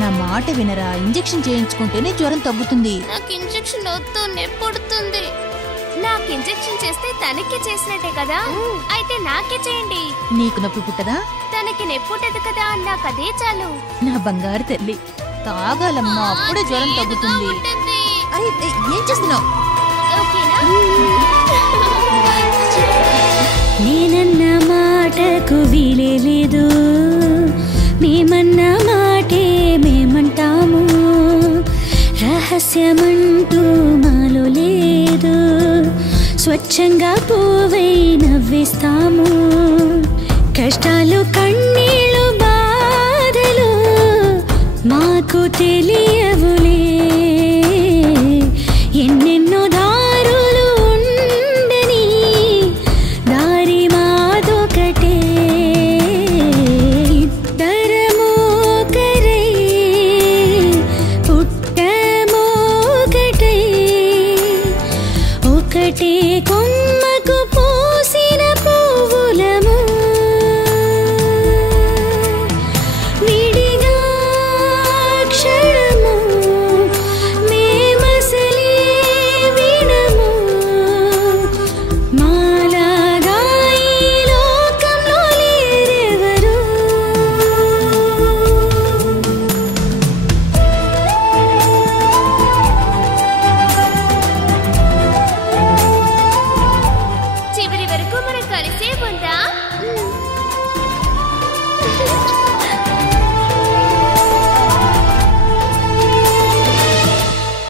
నా మాట వినరా, ఇంజెక్షన్ చేయించుకుంటేనే జ్వరం తగ్గుతుంది. నాకు ఇంజెక్షన్ వద్దు, నొప్పొడుతుంది. నాకు ఇంజెక్షన్ చేస్తే తనకి చేసినట్టే కదా, అయితే నాకే చేయండి. నీకు నొప్పి పుట్టదా? తనకి నొప్పుంటది కదా, నాకు అదే చాలు. నా బంగారు తల్లి, తాగాలమ్మా, అప్పుడే జ్వరం తగ్గుతుంది. ఏం చేస్తున్నావు? నేనన్న మాటకు వీలేదు, మేమన్న మాటే మేమంటాము. రహస్యమంటూ మాలో లేదు, స్వచ్ఛంగా పోవై నవ్వేస్తాము.